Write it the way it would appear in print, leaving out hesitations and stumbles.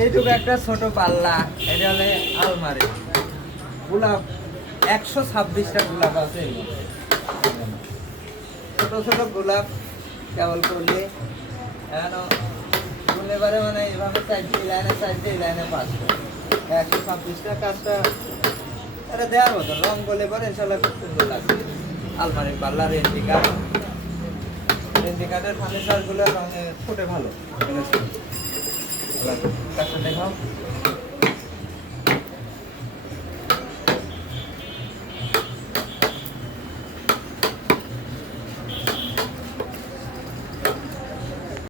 এইটুকু একটা ছোট পাল্লা, এটা হলে আলমারি। গোলাপ 126টা গোলাপ আছে এর মধ্যে। ছোট ছোট গোলাপ কেবল করলে করলে পারে মানে এইভাবে চারটে লাইনে 500, 126টা কাজটা এটা দেওয়ার মতো। রং করলে পরে ইনশাল্লাহ খুব সুন্দর লাগবে। আলমারির পাল্লা রেন্টি কাঠের ফার্নিচার গুলো রঙে ফুটে ভালো। কাজটা দেখাও।